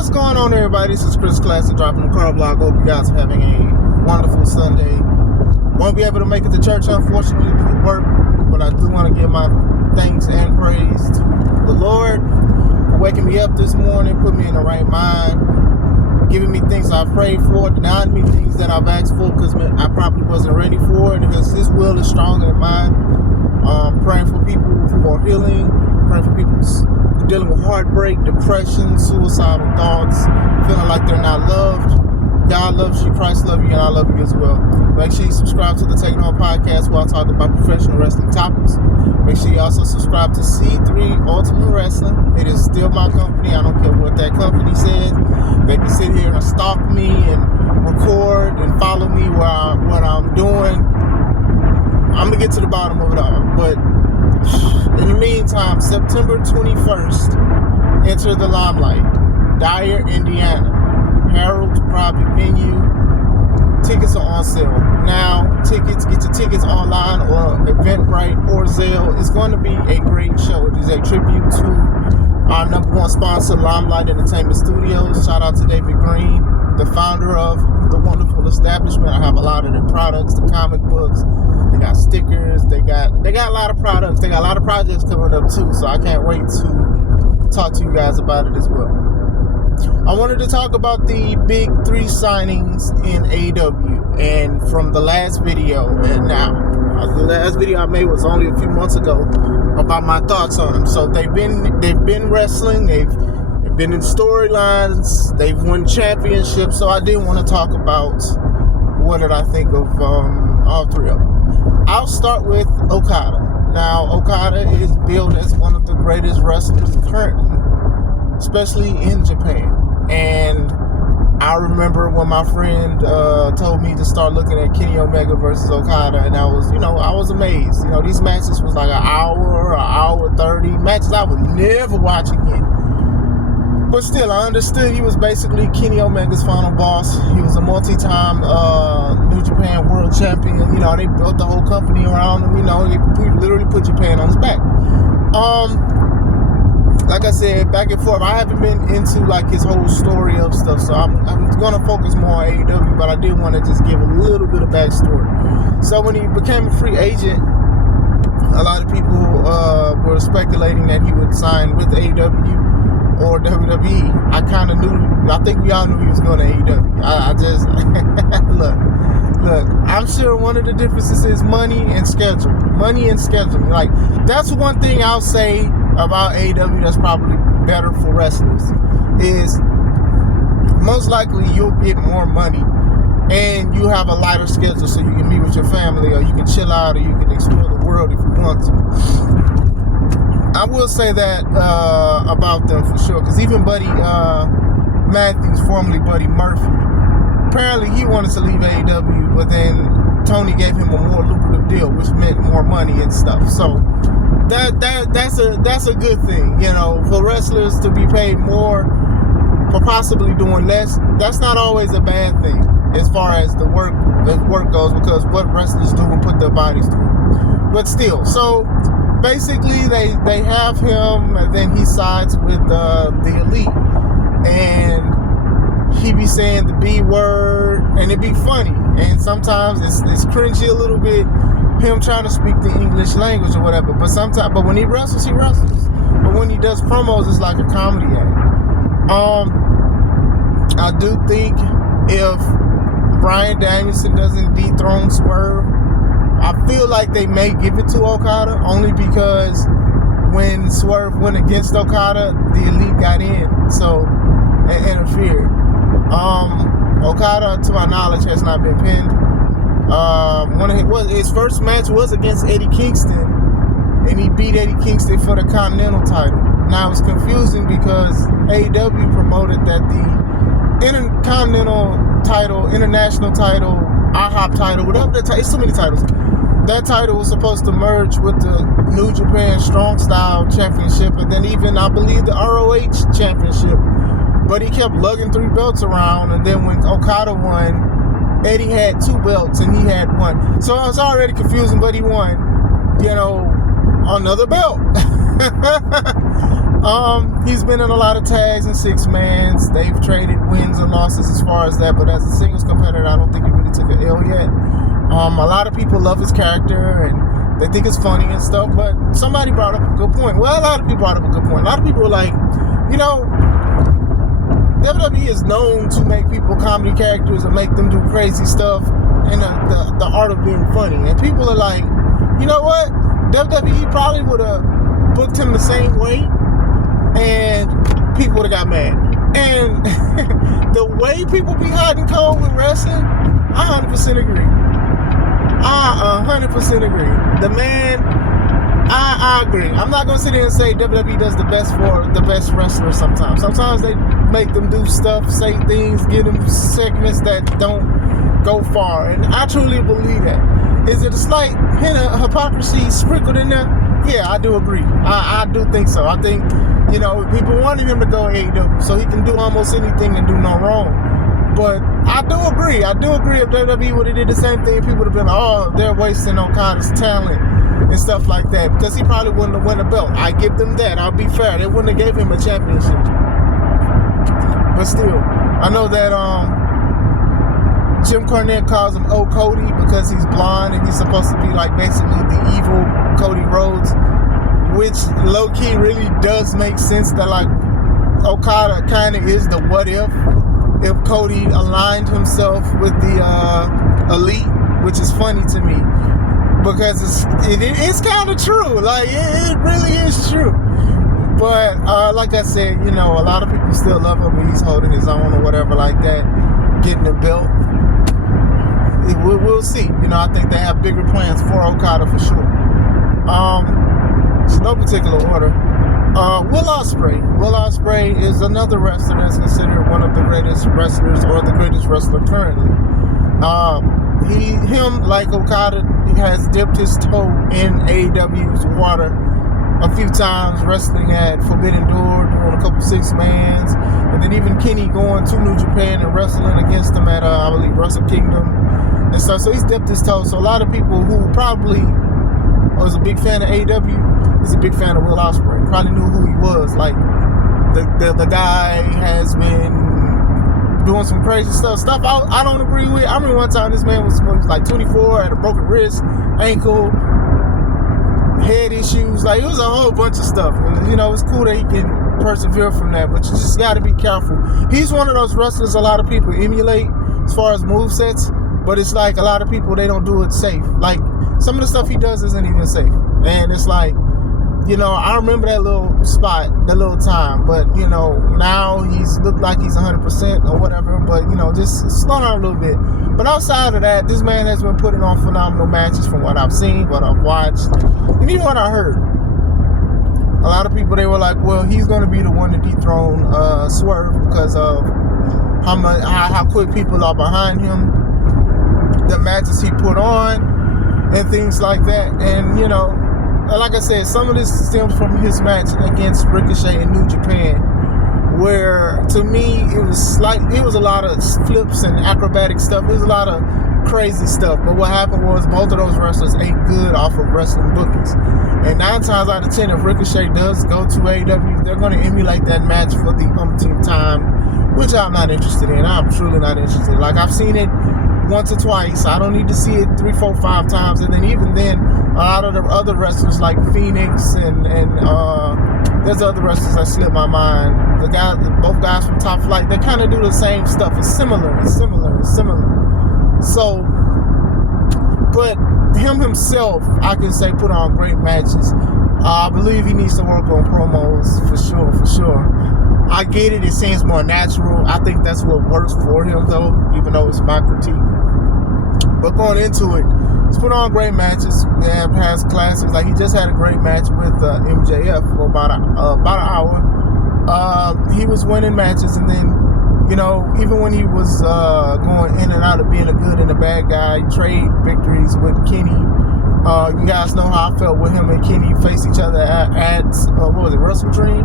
What's going on, everybody? This is Chris Classic dropping the car vlog. Hope you guys are having a wonderful Sunday. Won't be able to make it to church, unfortunately, due to work, but I do want to give my thanks and praise to the Lord for waking me up this morning, put me in the right mind, giving me things I prayed for, denying me things that I've asked for because I probably wasn't ready for it, because His will is stronger than mine. Praying for people who are healing, praying for people dealing with heartbreak, depression, suicidal thoughts, feeling like they're not loved. God loves you, Christ loves you, and I love you as well. Make sure you subscribe to the Taking Home podcast where I talk about professional wrestling topics. Make sure you also subscribe to C3 Ultimate Wrestling. It is still my company. I don't care what that company says. They can sit here and stalk me and record and follow me what I'm doing. I'm going to get to the bottom of it all. But in the meantime, September 21st, enter the limelight. Dyer, Indiana. Harold's private venue. Tickets are on sale. Now, get your tickets online or Eventbrite or Zelle. It's going to be a great show. It is a tribute to our number one sponsor, Limelight Entertainment Studios. Shout out to David Green, the founder of the wonderful establishment. I have a lot of their products, the comic books. They got stickers. They got a lot of products. They got a lot of projects coming up too. So I can't wait to talk to you guys about it as well. I wanted to talk about the big 3 signings in AEW, and from the last video and now. The last video I made was only a few months ago about my thoughts on them. So they've been wrestling. They've been in storylines. They've won championships. So I did want to talk about what did I think of all 3 of them. I'll start with Okada. Now, Okada is billed as one of the greatest wrestlers currently, especially in Japan. And I remember when my friend told me to start looking at Kenny Omega versus Okada, and I was amazed. These matches was like an hour 30 matches I would never watch again. But still, I understood he was basically Kenny Omega's final boss. He was a multi-time New Japan World Champion. They built the whole company around him. They literally put Japan on his back. Like I said, back and forth, I haven't been into like his whole story of stuff, so I'm going to focus more on AEW, but I did want to just give a little bit of backstory. So when he became a free agent, a lot of people were speculating that he would sign with AEW or WWE. I kind of knew, I think we all knew he was going to AEW. I just, look, I'm sure one of the differences is money and schedule. Money and scheduling. Like, that's one thing I'll say about AEW that's probably better for wrestlers, is most likely you'll get more money and you have a lighter schedule, so you can meet with your family, or you can chill out, or you can explore the world if you want to. I will say that about them for sure, because even Buddy Matthews, formerly Buddy Murphy, apparently he wanted to leave AEW, but then Tony gave him a more lucrative deal, which meant more money and stuff. So that's a good thing, for wrestlers to be paid more for possibly doing less. That's not always a bad thing as far as the work goes, because what wrestlers do and put their bodies through. But still, so basically they have him, and then he sides with the Elite, and he be saying the B word, and it be funny, and sometimes it's cringy a little bit, him trying to speak the English language or whatever. But when he wrestles, he wrestles. But when he does promos, it's like a comedy act. I do think if Bryan Danielson doesn't dethrone Swerve, I feel like they may give it to Okada, only because when Swerve went against Okada, the Elite got in, so it interfered. Okada, to my knowledge, has not been pinned. His first match was against Eddie Kingston, and he beat Eddie Kingston for the Continental title. Now it's confusing because AEW promoted that the Intercontinental title, International title, IHOP title, whatever the title, it's so many titles. That title was supposed to merge with the New Japan Strong Style Championship, and then even, I believe, the ROH Championship. But he kept lugging 3 belts around, and then when Okada won, Eddie had 2 belts and he had 1. So it was already confusing, but he won, another belt. He's been in a lot of tags and six-mans. They've traded wins and losses as far as that, but as a singles competitor, I don't think he really took an L yet. A lot of people love his character, and they think it's funny and stuff, but somebody brought up a good point. Well, a lot of people brought up a good point. A lot of people were like, WWE is known to make people comedy characters and make them do crazy stuff in the art of being funny. And people are like, you know what? WWE probably would have booked him the same way, and people would have got mad. And the way people be hot and cold with wrestling, I 100% agree. I 100% agree. The man, I agree. I'm not going to sit here and say WWE does the best for the best wrestlers sometimes. Sometimes they make them do stuff, say things, give them segments that don't go far. And I truly believe that. Is it a slight hint of hypocrisy sprinkled in there? Yeah, I do agree. I do think so. I think, people wanted him to go AEW so he can do almost anything and do no wrong. But I do agree. If WWE would have did the same thing, people would have been, they're wasting Okada's talent and stuff like that, because he probably wouldn't have won a belt. I give them that. I'll be fair. They wouldn't have gave him a championship. But still, I know that Jim Cornette calls him Old Cody because he's blonde and he's supposed to be like basically the evil Cody Rhodes, which low-key really does make sense that like Okada kind of is the what if Cody aligned himself with the Elite, which is funny to me because it's kind of true. Like it really is true. But like I said, a lot of people still love him when he's holding his own or whatever like that, getting the belt. We'll see. I think they have bigger plans for Okada for sure. It's no particular order. Will Ospreay is another wrestler that's considered one of the greatest wrestlers or the greatest wrestler currently. Him, like Okada, he has dipped his toe in AEW's water a few times, wrestling at Forbidden Door, doing a couple six-mans, and then even Kenny going to New Japan and wrestling against him at, I believe, Wrestle Kingdom and stuff. So he's dipped his toe. So a lot of people who probably was a big fan of AEW is a big fan of Will Ospreay. Probably knew who he was. Like, the guy has been doing some crazy stuff I don't agree with. I remember one time this man was like 24, had a broken wrist, ankle, head issues. Like, it was a whole bunch of stuff. And, it's cool that he can persevere from that, but you just got to be careful. He's one of those wrestlers a lot of people emulate as far as movesets, but it's like a lot of people, they don't do it safe. Like, some of the stuff he does isn't even safe. And it's like, I remember that little spot, that little time, but, now he's looked like he's 100% or whatever, but, just slow down a little bit. But outside of that, this man has been putting on phenomenal matches from what I've seen, what I've watched, and even what I heard. A lot of people, they were like, well, he's going to be the one to dethrone Swerve because of how quick people are behind him, the matches he put on, and things like that. And, like I said, some of this stems from his match against Ricochet in New Japan, where to me it was a lot of flips and acrobatic stuff. It was a lot of crazy stuff. But what happened was both of those wrestlers ate good off of wrestling bookings. And 9 times out of 10, if Ricochet does go to AEW, they're going to emulate that match for the umpteenth time, which I'm not interested in. I'm truly not interested. Like, I've seen it once or twice. I don't need to see it 3, 4, 5 times. And then even then, a lot of the other wrestlers like Phoenix and there's other wrestlers that slip my mind. Both guys from Top Flight, they kind of do the same stuff. It's similar. So, but him himself, I can say, put on great matches. I believe he needs to work on promos for sure. I get it. It seems more natural. I think that's what works for him, though, even though it's my critique. But going into it, he's put on great matches. Yeah, past classics. Like, he just had a great match with MJF for about an hour. He was winning matches, and then, even when he was going in and out of being a good and a bad guy, trade victories with Kenny. You guys know how I felt with him and Kenny face each other at Wrestle Dream?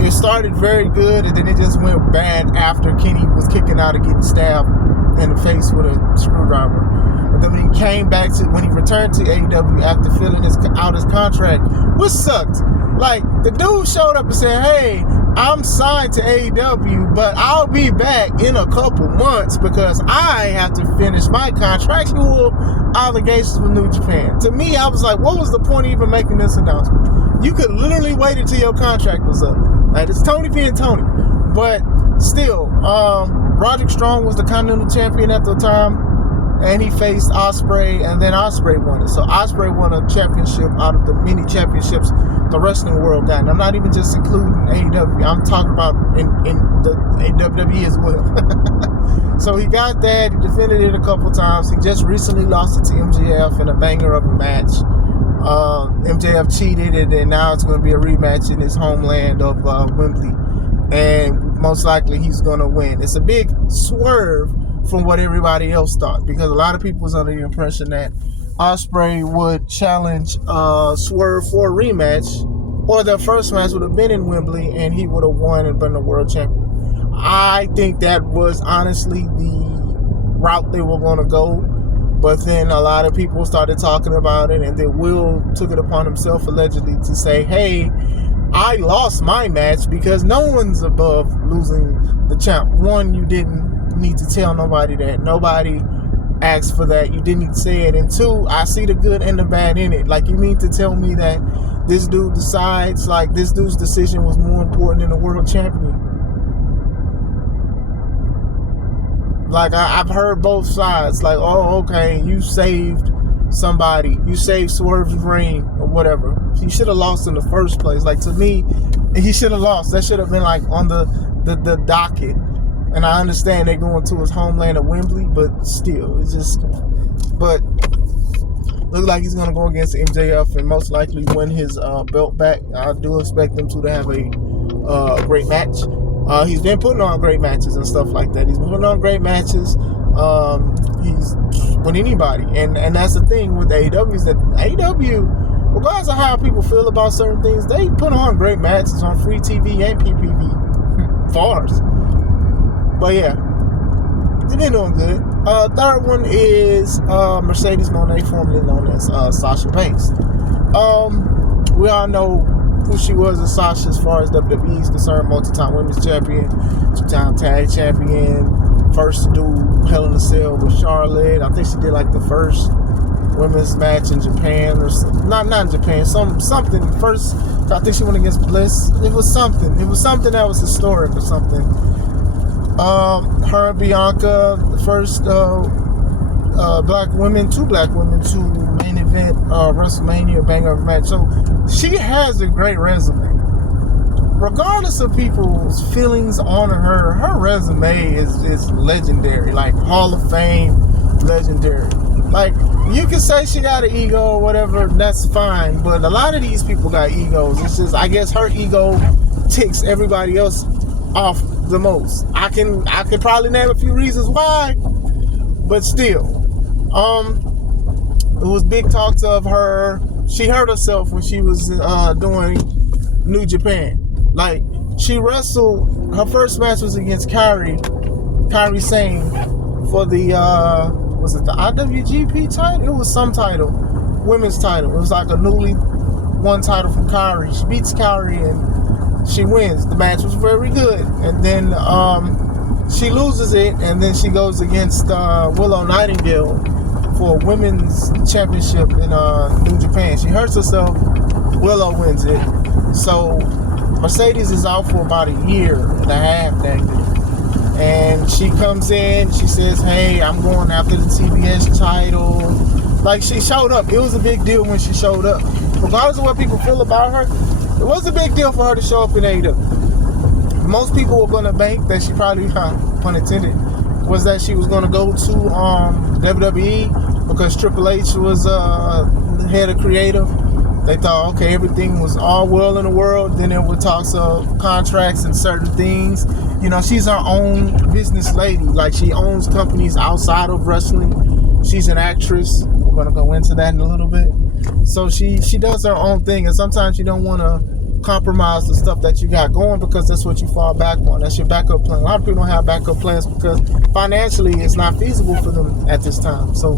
It started very good, and then it just went bad after Kenny was kicking out and getting stabbed in the face with a screwdriver. But then when he returned to AEW after filling out his contract, which sucked. Like, the dude showed up and said, hey, I'm signed to AEW, but I'll be back in a couple months because I have to finish my contractual obligations with New Japan. To me, I was like, what was the point of even making this announcement? You could literally wait until your contract was up. Like, it's Tony being Tony. But still, Roderick Strong was the Continental Champion at the time, and he faced Ospreay, and then Ospreay won it. So Ospreay won a championship out of the many championships the wrestling world got. And I'm not even just including AEW. I'm talking about in the WWE as well. So he got that. He defended it a couple times. He just recently lost it to MJF in a banger of a match. MJF cheated, and now it's going to be a rematch in his homeland of Wembley. And most likely he's going to win. It's a big swerve from what everybody else thought, because a lot of people was under the impression that Ospreay would challenge Swerve for a rematch, or their first match would have been in Wembley and he would have won and been the world champion. I think that was honestly the route they were going to go, but then a lot of people started talking about it, and then Will took it upon himself allegedly to say, hey, I lost my match because no one's above losing the champ. One, you didn't need to tell nobody that. Nobody asked for that. You didn't need to say it. And two, I see the good and the bad in it. Like, you mean to tell me that this dude decides, like, this dude's decision was more important than the world champion? Like, I've heard both sides. Like, oh, okay, you saved somebody. You saved Swerve's reign or whatever. He should have lost in the first place. Like, to me, he should have lost. That should have been, like, on the docket. And I understand they're going to his homeland of Wembley, but still, it's just... But looks like he's going to go against MJF and most likely win his belt back. I do expect them to have a great match. He's been putting on great matches and stuff like that. He's been putting on great matches. He's with anybody. And that's the thing with AEW, is that AEW, regardless of how people feel about certain things, they put on great matches on free TV and PPV. Bars. But yeah, they've been doing good. Third one is Mercedes Moné, formerly known as Sasha Banks. We all know who she was as Sasha as far as WWE is concerned. Multi-time women's champion, two-time tag champion, first to do Hell in a Cell with Charlotte. I think she did like the first women's match in Japan, or not in Japan, something first. I think she went against Bliss. It was something that was historic or something. Her and Bianca, the first two black women to main event WrestleMania banger of a match. So she has a great resume. Regardless of people's feelings on her resume is legendary, like Hall of Fame legendary. Like, you can say she got an ego or whatever, that's fine, but a lot of these people got egos. It's just, I guess her ego ticks everybody else off the most. I can probably name a few reasons why, but still, it was big talks of her. She hurt herself when she was doing New Japan. Like, she wrestled, her first match was against Kairi Sane for the was it the IWGP title? It was some title, women's title. It was like a newly won title from Kairi. She beats Kairi and she wins. The match was very good. And then she loses it, and then she goes against Willow Nightingale for a women's championship in New Japan. She hurts herself. Willow wins it. So Mercedes is out for about a year and a half, dang it. And she comes in, she says, hey, I'm going after the TBS title. Like, she showed up. It was a big deal when she showed up. Regardless of what people feel about her, it was a big deal for her to show up in AEW. Most people were going to bank that she probably, pun intended, was that she was going to go to WWE because Triple H was head of creative. They thought, okay, everything was all well in the world. Then there were talks of contracts and certain things. You know, she's her own business lady. Like, she owns companies outside of wrestling. She's an actress. We're going to go into that in a little bit. So she does her own thing. And sometimes you don't want to compromise the stuff that you got going because that's what you fall back on. That's your backup plan. A lot of people don't have backup plans because financially it's not feasible for them at this time. So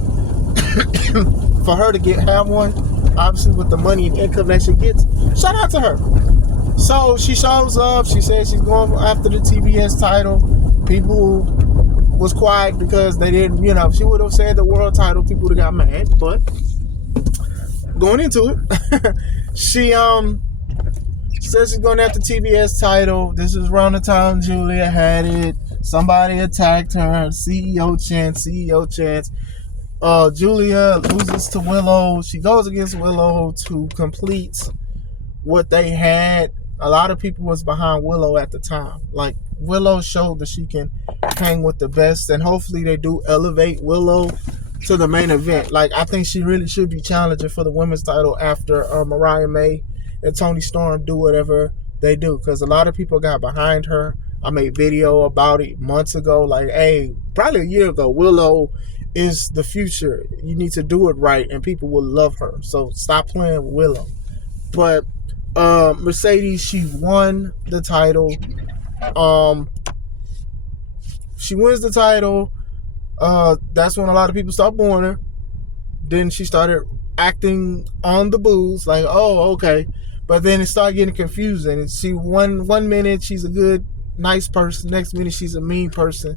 for her to have one, obviously with the money and income that she gets, shout out to her. So she shows up. She says she's going after the TBS title. People was quiet because they didn't, if she would have said the world title, people would have got mad. But going into it, she says she's going after TBS title. This is around the time Julia had it. Somebody attacked her. CEO chance. Julia loses to Willow. She goes against Willow to complete what they had. A lot of people was behind Willow at the time. Like, Willow showed that she can hang with the best, and hopefully they do elevate Willow to the main event. Like, I think she really should be challenging for the women's title after Mariah May and Toni Storm do whatever they do, because a lot of people got behind her. I made video about it months ago, like, hey, probably a year ago, Willow is the future. You need to do it right, and people will love her. So stop playing with Willow. But Mercedes, she won the title. She wins the title. That's when a lot of people stopped booing her. Then she started acting on the booze, like, oh, okay. But then it started getting confusing. And she one minute she's a good, nice person. Next minute she's a mean person.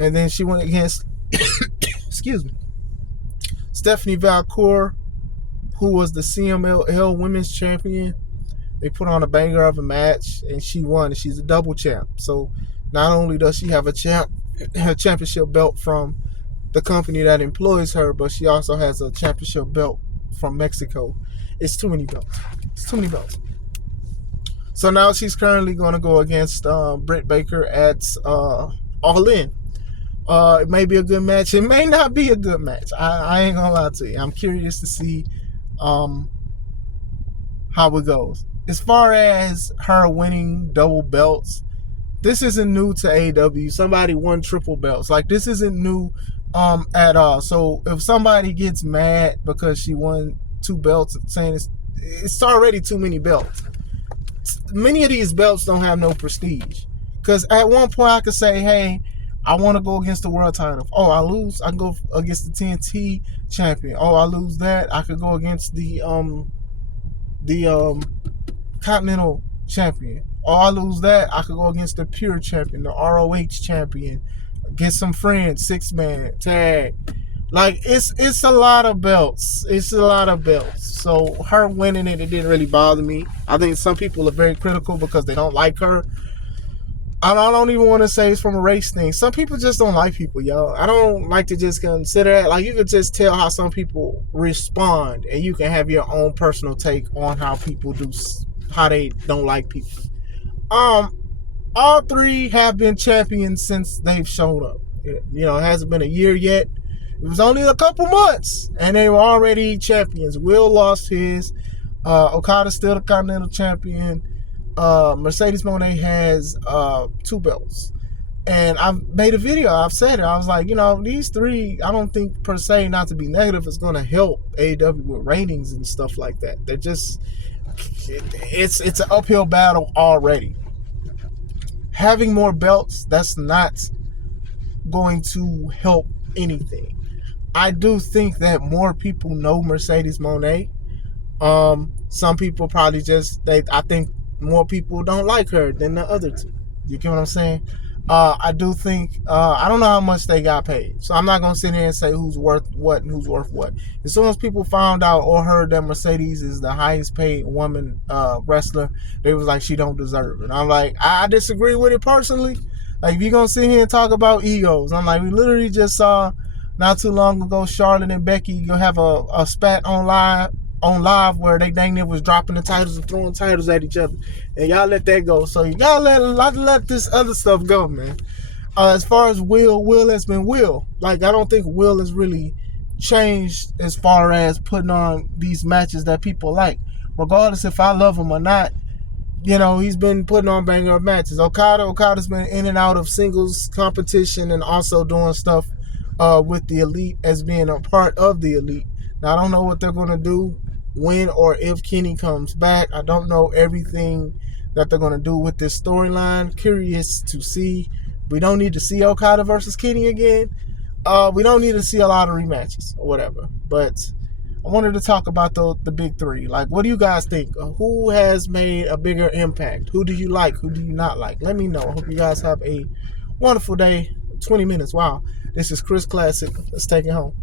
And then she went against excuse me, Stephanie Valcour, who was the CMLL Women's Champion. They put on a banger of a match, and she won. She's a double champ. So not only does she have a championship belt from the company that employs her, but she also has a championship belt from Mexico. It's too many belts. So now she's currently going to go against Britt Baker at All In. It may be a good match. It may not be a good match. I ain't gonna lie to you. I'm curious to see how it goes. As far as her winning double belts, this isn't new to AEW. Somebody won triple belts. Like, this isn't new at all. So if somebody gets mad because she won 2 belts, saying it's already too many belts. Many of these belts don't have no prestige. Because at one point I could say, hey, I want to go against the world title. Oh, I lose, I can go against the TNT champion. Oh, I lose that, I could go against the Continental champion. Oh, I lose that, I could go against the Pure champion, the ROH champion, get some friends, 6-man tag. Like, it's a lot of belts. So her winning it didn't really bother me. I think some people are very critical because they don't like her. I don't even want to say it's from a race thing. Some people just don't like people, y'all. I don't like to just consider that. Like, you can just tell how some people respond, and you can have your own personal take on how people do, how they don't like people. All 3 have been champions since they've shown up. It hasn't been a year yet. It was only a couple months, and they were already champions. Will lost his. Okada's still the Continental champion. Mercedes Moné has 2 belts. And I've made a video. I've said it. I was like, these 3, I don't think per se, not to be negative, is going to help AEW with ratings and stuff like that. They're just, it's an uphill battle already. Having more belts, that's not going to help anything. I do think that more people know Mercedes Moné. Some people probably I think more people don't like her than the other 2. You get what I'm saying? I do think, I don't know how much they got paid. So I'm not going to sit here and say who's worth what and who's worth what. As soon as people found out or heard that Mercedes is the highest paid woman wrestler, they was like, she don't deserve it. And I'm like, I disagree with it personally. Like, if you're going to sit here and talk about egos, I'm like, we literally just saw not too long ago Charlotte and Becky go have a spat on live where they dang near was dropping the titles and throwing titles at each other, and y'all let that go. So you gotta let this other stuff go, man. As far as Will has been Will. Like, I don't think Will has really changed as far as putting on these matches that people like, regardless if I love him or not. He's been putting on banger of matches. Okada's been in and out of singles competition and also doing stuff with the Elite as being a part of the Elite. Now, I don't know what they're going to do when or if Kenny comes back. I don't know everything that they're going to do with this storyline. Curious to see. We don't need to see Okada versus Kenny again. We don't need to see a lot of rematches or whatever. But I wanted to talk about the big three. Like, what do you guys think? Who has made a bigger impact? Who do you like? Who do you not like? Let me know. I hope you guys have a wonderful day. 20 minutes. Wow. This is Chris Classic. Let's take it home.